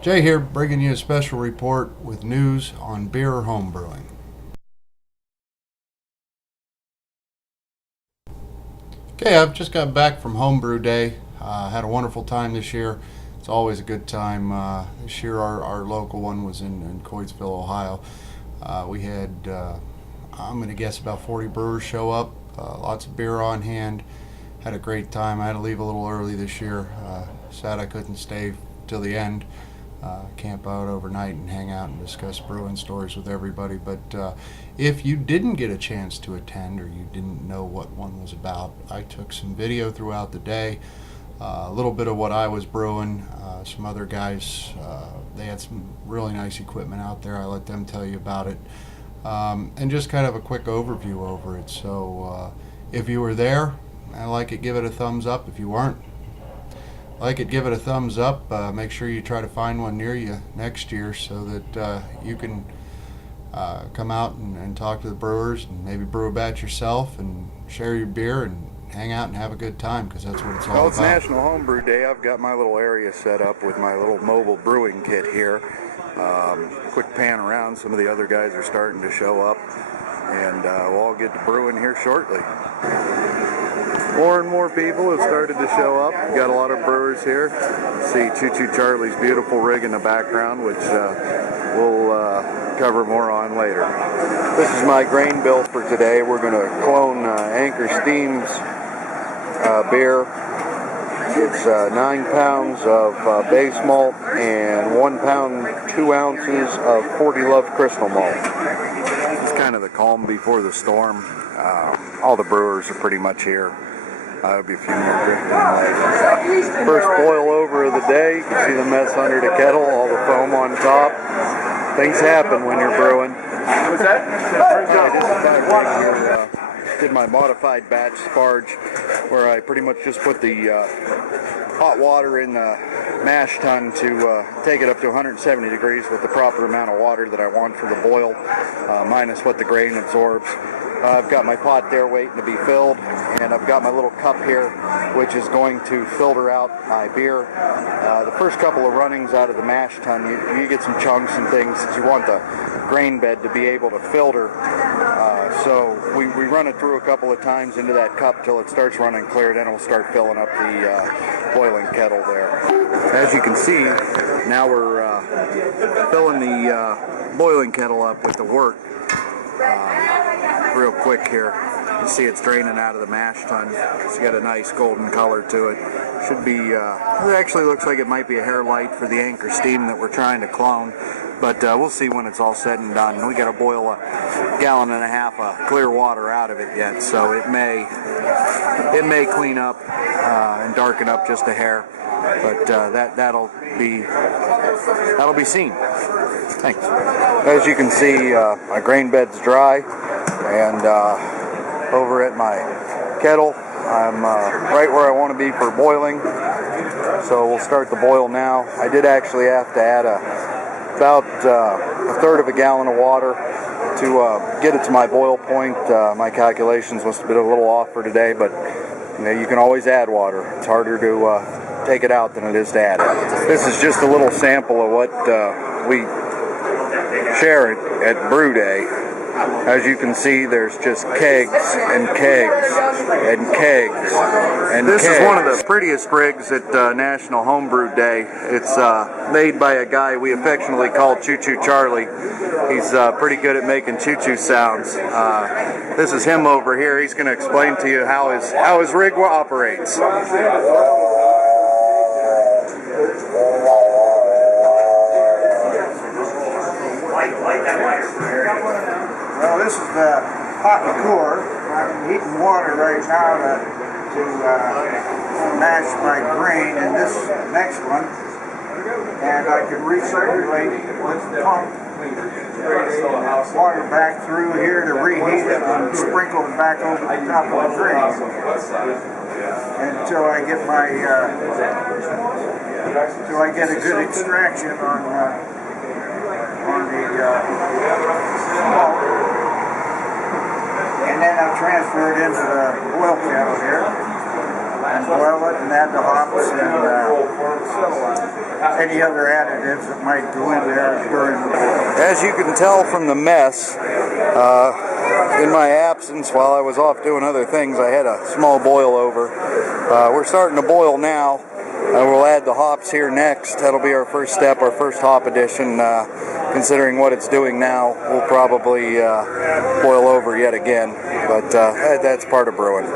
Jay here, bringing you a special report with news on beer homebrewing. Okay, I've just got back from Homebrew Day. Had a wonderful time this year. It's always a good time. This year, our local one was in Coatesville, Ohio. We had, I'm going to guess, about 40 brewers show up. Lots of beer on hand. Had a great time. I had to leave a little early this year. Sad I couldn't stay till the end. Camp out overnight and hang out and discuss brewing stories with everybody. But if you didn't get a chance to attend or you didn't know what one was about, I took some video throughout the day, a little bit of what I was brewing. Some other guys, they had some really nice equipment out there. I let them tell you about it, and just kind of a quick overview over it. So if you were there, I like it, give it a thumbs up. If you weren't, like it, give it a thumbs up. Make sure you try to find one near you next year so that you can come out and talk to the brewers and maybe brew a batch yourself and share your beer and hang out and have a good time, because that's what it's all about. Well, it's National Homebrew Day. I've got my little area set up with my little mobile brewing kit here. Quick pan around. Some of the other guys are starting to show up, and we'll all get to brewing here shortly. More and more people have started to show up. We've got a lot of brewers here. See Choo Choo Charlie's beautiful rig in the background, which we'll cover more on later. This is my grain bill for today. We're going to clone Anchor Steam's beer. It's 9 pounds of base malt and 1 pound 2 ounces of 40 Love Crystal malt. It's kind of the calm before the storm. All the brewers are pretty much here. There'll be a few more drifting later. First boil over of the day. You can see the mess under the kettle, all the foam on top. Things happen when you're brewing. What's that? I did my modified batch sparge, where I pretty much just put the hot water in the mash tun to take it up to 170 degrees with the proper amount of water that I want for the boil, minus what the grain absorbs. I've got my pot there waiting to be filled, and I've got my little cup here, which is going to filter out my beer. The first couple of runnings out of the mash tun, you get some chunks and things that you want the grain bed to be able to filter. So we run it through a couple of times into that cup till it starts running clear, then we'll start filling up the boiling kettle there. As you can see, now we're filling the boiling kettle up with the wort. Real quick here. You see it's draining out of the mash tun. It's got a nice golden color to it. Should be, it actually looks like it might be a hair light for the Anchor Steam that we're trying to clone, but we'll see when it's all said and done. We got to boil 1.5 gallons of clear water out of it yet, so it may clean up and darken up just a hair, but that'll be seen. Thanks. As you can see, my grain bed's dry, and over at my kettle, I'm right where I want to be for boiling. So we'll start the boil now. I did actually have to add about 1/3 gallon of water to get it to my boil point. My calculations must have been a little off for today, but you can always add water. It's harder to take it out than it is to add it. This is just a little sample of what we share at Brew Day. As you can see, there's just kegs and kegs and kegs and this kegs. Is one of the prettiest rigs at National Homebrew Day. It's made by a guy we affectionately call Choo Choo Charlie. He's pretty good at making choo-choo sounds. This is him over here. He's going to explain to you how his rig operates. Well, this is the hot liqueur. I'm heating water right now to mash my grain in this next one, and I can recirculate with the pump water back through here to reheat it and sprinkle it back over the top of the grain until I get a good extraction on the malt. And then I'll transfer it into the boil kettle here. and boil it and add the hops and any other additives that might go in there during the boil. As you can tell from the mess, in my absence while I was off doing other things, I had a small boil over. We're starting to boil now. We'll add the hops here next. That'll be our first step, our first hop addition. Considering what it's doing now, we'll probably boil over yet again, but that's part of brewing.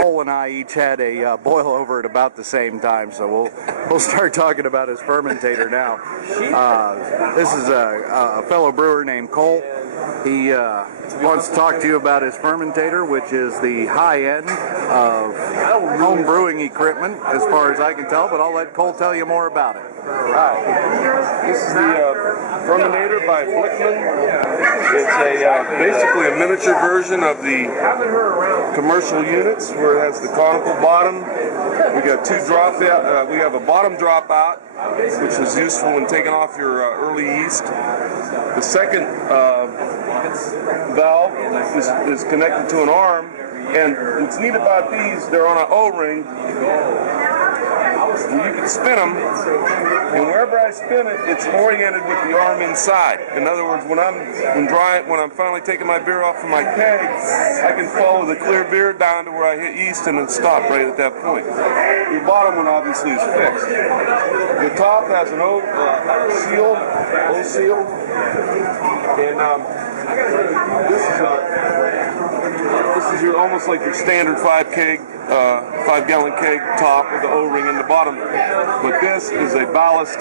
Cole and I each had a boil over at about the same time, so we'll start talking about his fermentator now. This is a fellow brewer named Cole. He wants to talk to you about his fermentator, which is the high end of home brewing equipment, as far as I can tell, but I'll let Cole tell you more about it. Hi, this is the Fermentator by Blickman. It's basically a miniature version of the commercial units, where it has the conical bottom. We got two drop out. We have a bottom dropout, which is useful when taking off your early yeast. The second valve is connected to an arm, and what's neat about these, they're on an O-ring. You can spin them, and wherever I spin it, it's oriented with the arm inside. In other words, when I'm finally taking my beer off from my keg, I can follow the clear beer down to where I hit yeast and then stop right at that point. The bottom one obviously is fixed. The top has an O seal, and this is your almost like your standard 5-gallon keg top with the O-ring in the bottom. But this is a ballast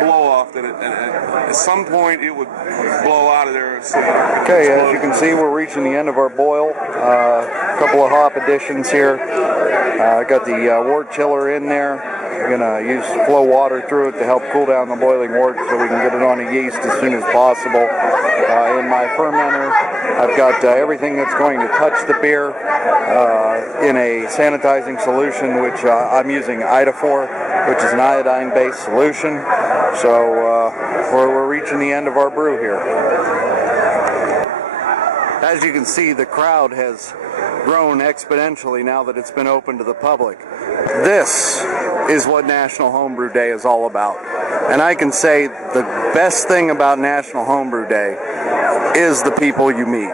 blow-off that at some point it would blow out of there. Okay, as you can see, we're reaching the end of our boil. A couple of hop additions here. I got the wort chiller in there. We're going to use flow water through it to help cool down the boiling wort so we can get it on the yeast as soon as possible. In my fermenter, I've got everything that's going to touch the beer in a sanitizing solution, which I'm using Ida-4, which is an iodine-based solution. So we're reaching the end of our brew here. As you can see, the crowd has grown exponentially now that it's been open to the public. This is what National Homebrew Day is all about. And I can say the best thing about National Homebrew Day is the people you meet.